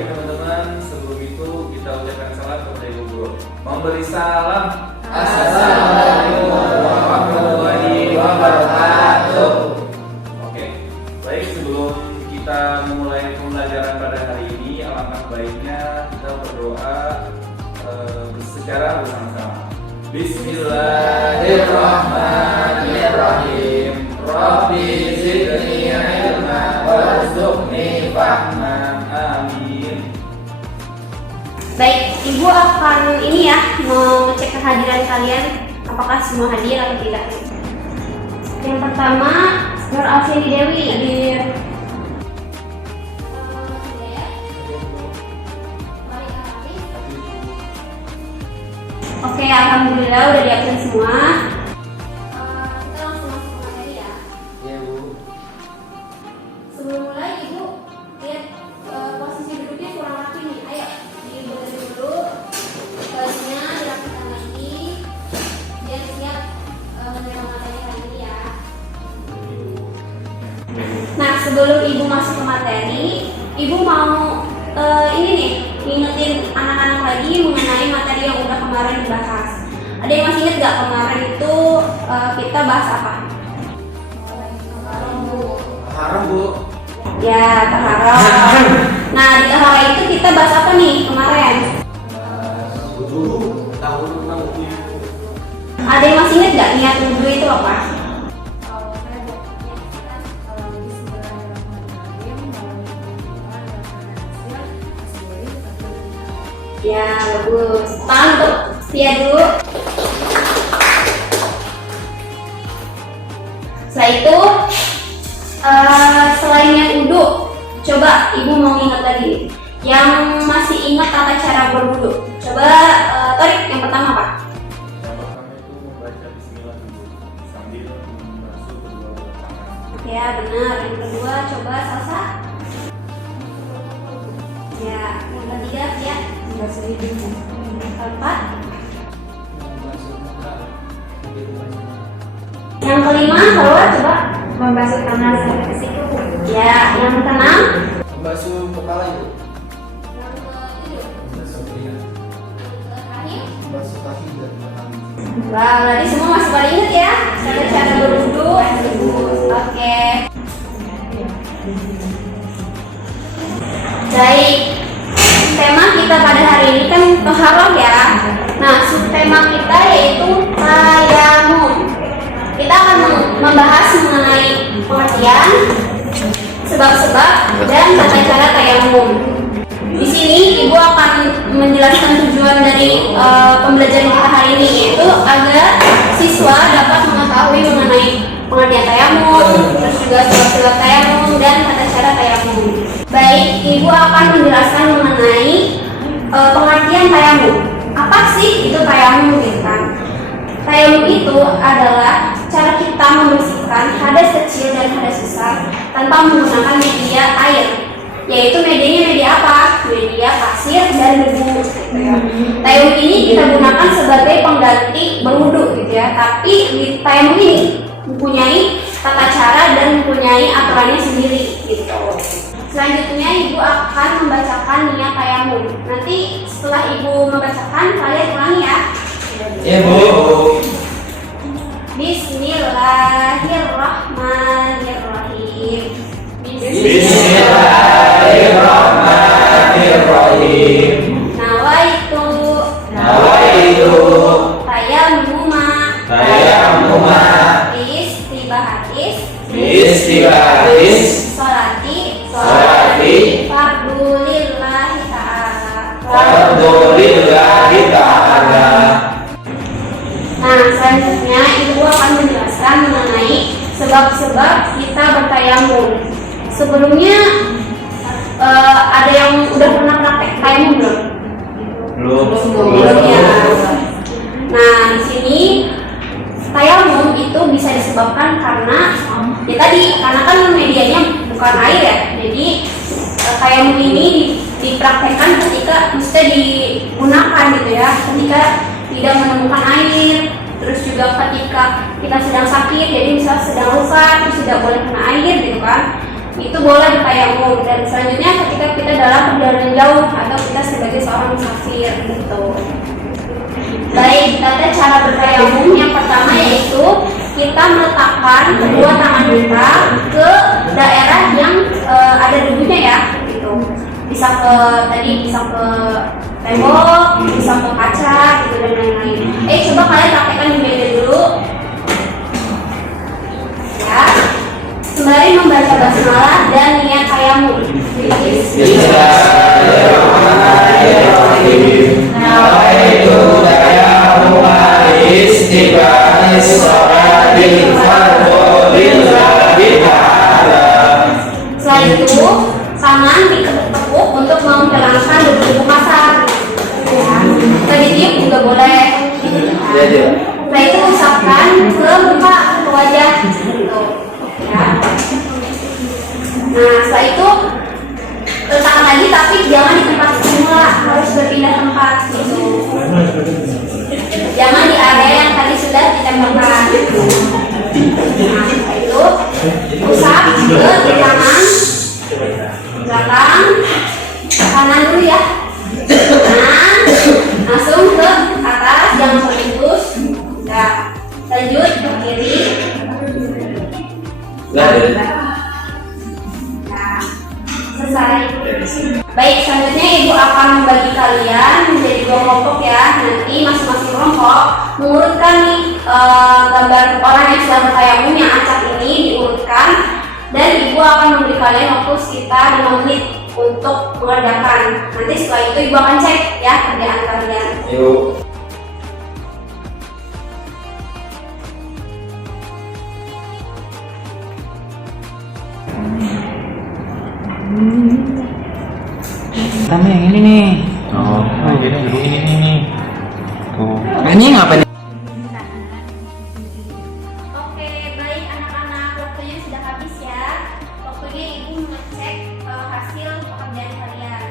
Baik teman-teman, sebelum itu kita ucapkan salam kepada Ibu Guru. Memberi salam. Assalamualaikum warahmatullahi wabarakatuh. Oke, baik, sebelum kita memulai pembelajaran pada hari ini, alangkah baiknya kita berdoa secara bersama-sama. Bismillahirrahmanirrahim. Rabbi zidni ilman warzuqni fahman. Amin. Baik, Ibu akan ini ya, mengecek kehadiran kalian, apakah semua hadir atau tidak. Yang pertama, Nur Alfiani Dewi hadir. Oke, alhamdulillah udah diabsen semua. Kita langsung masuk ke materi ya. Iya, Bu. Sebelum mulai, Ibu lihat posisi duduknya kurang rapi nih. Ayo, dibenerin dulu. Bajunya dirapikan lagi. Biar siap menerima materi hari ini ya. Nah, sebelum Ibu masuk ke materi, Ibu mau ini nih, ngingetin anak-anak lagi mengenai materi yang udah kemarin dibahas. Ada yang masih ingat gak kemarin itu kita bahas apa? Haram, Bu. Ya, taharah. Nah, di taharah itu kita bahas apa nih kemarin? Tahun 67. Ada yang masih ingat gak niat wudhu itu apa? Ya, bagus. Tangan untuk Tia dulu. Setelah itu, selain yang wudhu, coba Ibu mau ingat lagi. Yang masih ingat tata cara berwudhu, coba Torik, yang pertama Pak. Yang pertama itu membaca bismillah dulu sambil membasuh kedua belah tangan. Ya, benar. Yang kedua, coba Salsa. Ya, yang ketiga ya. Keempat. Yang kelima, Hawa, coba membasuh tangan sampai ke siku. Ya, yang keenam. Membasuh kepala itu. Yang ketujuh. Membasuh telinga. Terakhir. Membasuh kaki dan tangan. Wah, berarti semua masih pada ingat ya cara berwudu. Oke. Baik. Tema kita pada hari ini kan toharoh ya. Nah, subtema kita yaitu tayamum. Kita akan membahas mengenai pengertian, sebab-sebab dan tata cara tayamum. Di sini Ibu akan menjelaskan tujuan dari pembelajaran kita hari ini, yaitu agar siswa dapat mengetahui mengenai pengertian tayamum, terus juga sebab-sebab tayamum dan tata cara tayamum. Baik, Ibu akan menjelaskan mengenai pengertian tayamum. Apa sih itu tayamum gitu kan? Tayamum itu adalah cara kita membersihkan hadas kecil dan hadas besar tanpa menggunakan media air. Yaitu medianya media apa? Media pasir dan debu gitu ya. Tayamum ini kita gunakan sebagai pengganti berwudu gitu ya. Tapi di tayamum ini mempunyai tata cara dan mempunyai aturannya sendiri gitu. Selanjutnya Ibu akan membacakan niat tayamum. Nanti setelah Ibu membacakan, kalian ulangi ya. Ya, Bu. Bismillahirrahmanirrahim. Bismillahirrahmanirrahim. Nawaitu tayammuma Istibahatis Salati Fardulillahi ta'ala. Nah, selanjutnya Ibu akan menjelaskan mengenai sebab-sebab kita bertayamum. Sebelumnya ada yang udah pernah praktek tayamum belum? Belum ya. Nah, di sini tayamum itu bisa disebabkan karena ya tadi, karena kan medianya bukan air ya. Jadi tayamum ini dipraktekkan ketika mesti digunakan gitu ya, ketika tidak menemukan air, terus juga ketika kita sedang sakit, jadi misal sedang luka terus tidak boleh kena air gitu kan. itu boleh ditayamum. Dan selanjutnya ketika kita dalam perjalanan jauh atau kita sebagai seorang musafir gitu. Baik, tata cara bertayamum yang pertama yaitu kita meletakkan kedua tangan kita ke daerah yang ada debunya ya, gitu. Bisa ke tembok, bisa ke kaca, gitu dan lain-lain. Coba kalian praktekkan di meja dulu, ya. Sembari membaca basmalah dan niat tayamum. Setelah itu, tangan ditekuk untuk menghilangkan debu-debu kasar. Ya. Kita ditiup juga boleh. Setelah itu usapkan ke muka, ke wajah. Gitu. Ya. Nah, setelah itu letakkan lagi, tapi jangan di tempat semula, harus berpindah tempat. Gitu. Jangan di area yang tadi sudah ditembakkan. Nah, setelah itu usap ke tangan belakang, kanan dulu ya. Kanan, langsung ke atas, jangan sampai putus. Nah, lanjut ke kiri. Nah, selesai. Baik, selanjutnya ibu akan membagi kalian menjadi 2 kelompok ya. Nanti masing-masing kelompok mengurutkan nih gambar orang yang sudah bertayamum yang acak ini diurutkan, dan ibu akan memberi kalian waktu sekitar 5 menit untuk mengerjakan. Nanti setelah itu ibu akan cek ya kerjaan kalian. Yuk. Pertama yang ini nih. Oh, jadi dulu ini nih. Tuh. Ini ngapain? Oke, baik anak-anak, waktunya sudah habis ya. Waktunya ibu mengecek hasil pekerjaan kalian.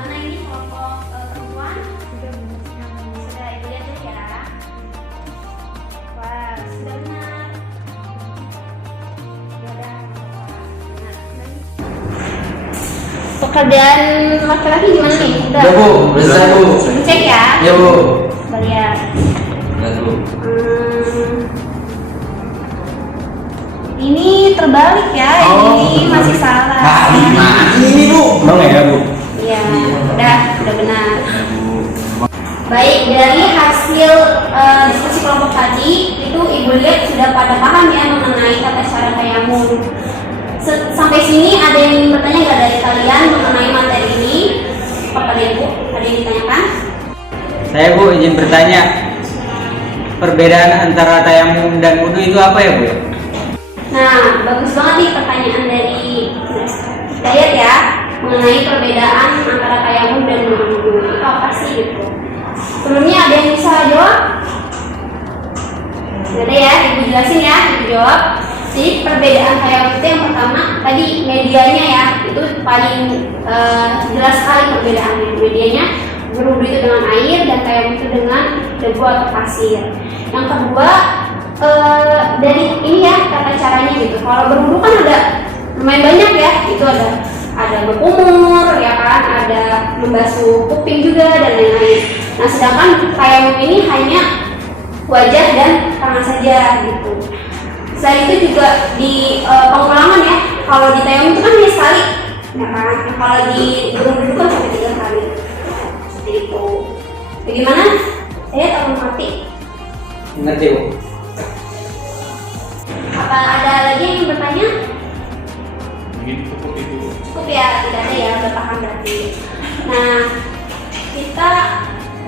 Mana ini kelompok perempuan? Sudah ibu lihat dulu ya. Wah, sudah benar. Sudah. Pekerjaan laki-laki gimana nih? Udah. Ya Bu, bisa Bu. Cek ya. Ya Bu. Kita lihat. Lihat Bu. Ini terbalik ya, ini masih salah. Ini Bu. Emang ya Bu? Iya, udah benar. Baik, dari hasil diskusi kelompok tadi, itu ibu lihat sudah pada paham ya mengenai tata cara tayamum. Sampai sini ada yang ingin bertanya nggak dari kalian mengenai materi ini? Apa kalian Bu? Ada yang ditanyakan? Saya Bu izin bertanya. Perbedaan antara tayamum dan wudu itu apa ya Bu? Nah, bagus banget nih pertanyaan dari Hidayat ya mengenai perbedaan antara tayamum dan wudu. Itu apa sih gitu? Sebelumnya ada yang bisa jawab? Nggak ada ya, ibu jelasin ya, ibu jawab. Jadi perbedaan tayamum itu yang pertama tadi medianya ya, itu paling jelas sekali perbedaannya. Medianya berwudu itu dengan air dan tayamum itu dengan debu atau pasir. Yang kedua dari ini ya tata caranya gitu. Kalau berwudu kan ada lumayan banyak ya, itu ada berkumur ya kan, ada membasuh kuping juga dan lain-lain. Nah sedangkan tayamum ini hanya wajah dan tangan saja gitu. Selain itu juga di pengulangan ya, kalau di tayamum itu kan hanya sekali ya kan, kalau di berwudu kan sampai 3 kali seperti itu. Bagaimana? Saya tak mengerti. Ngerti Bu. Apa ada lagi yang bertanya? Begitu cukup itu. Cukup ya, tidak ada ya, udah paham berarti. Nah, kita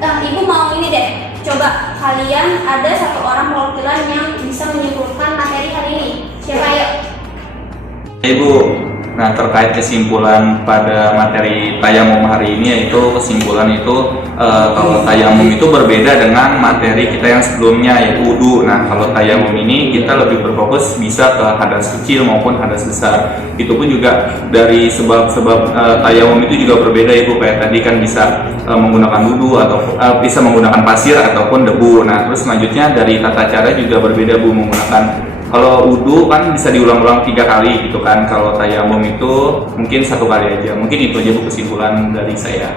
ibu mau ini deh, coba kalian ada satu orang perwakilan yang bisa menyimpulkan materi hari ini. Siapa yuk? Ibu, nah terkait kesimpulan pada materi tayamum hari ini, yaitu kesimpulan itu kalau tayamum itu berbeda dengan materi kita yang sebelumnya yaitu wudu. Nah kalau tayamum ini kita lebih berfokus bisa ke hadas kecil maupun hadas besar. Itu pun juga dari sebab-sebab tayamum itu juga berbeda Ibu, kayak tadi kan bisa menggunakan wudu atau bisa menggunakan pasir ataupun debu. Nah terus selanjutnya dari tata cara juga berbeda Bu, menggunakan Kalau wudu kan bisa diulang-ulang 3 kali gitu kan. Kalau tayamum itu mungkin 1 kali aja. Mungkin itu aja Bu kesimpulan dari saya.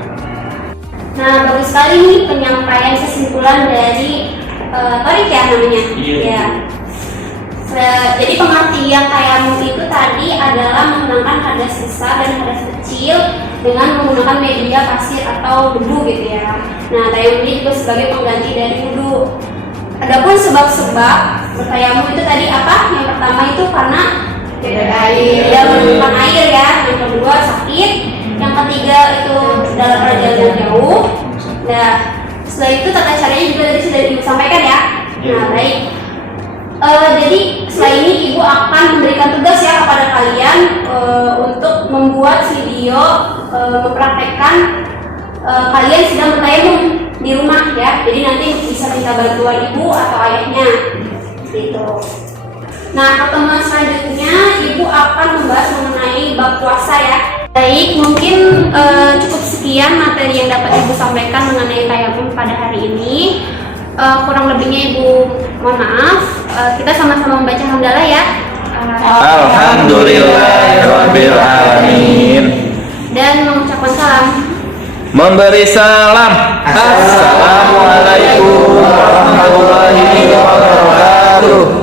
Nah, bagus sekali nih penyampaian kesimpulan dari Torik ya namanya. Iya. Ya. Jadi pengertian tayamum itu tadi adalah menggunakan hadas besar dan hadas kecil dengan menggunakan media pasir atau debu gitu ya. Nah, tayamum ini juga sebagai pengganti dari wudu. Adapun sebab-sebab bertayamum itu tadi apa? Yang pertama itu karena tidak menemukan air ya. Yang kedua sakit. Yang ketiga itu dalam perjalanan jauh. Nah, setelah itu tata caranya juga tadi sudah disampaikan ya. Nah, baik. Jadi setelah ini ibu akan memberikan tugas ya kepada kalian untuk membuat video mempraktekkan kalian sedang bertayamum di rumah ya. Jadi nanti bisa minta bantuan ibu atau ayahnya gitu. Nah, pertemuan selanjutnya ibu akan membahas mengenai bab puasa ya. Baik, mungkin cukup sekian materi yang dapat ibu sampaikan mengenai tayamum pada hari ini. Kurang lebihnya ibu mohon maaf. Kita sama-sama membaca hamdalah ya. Alhamdulillahirabbil alamin. Dan mengucapkan salam. Memberi salam. Assalamualaikum warahmatullahi wabarakatuh.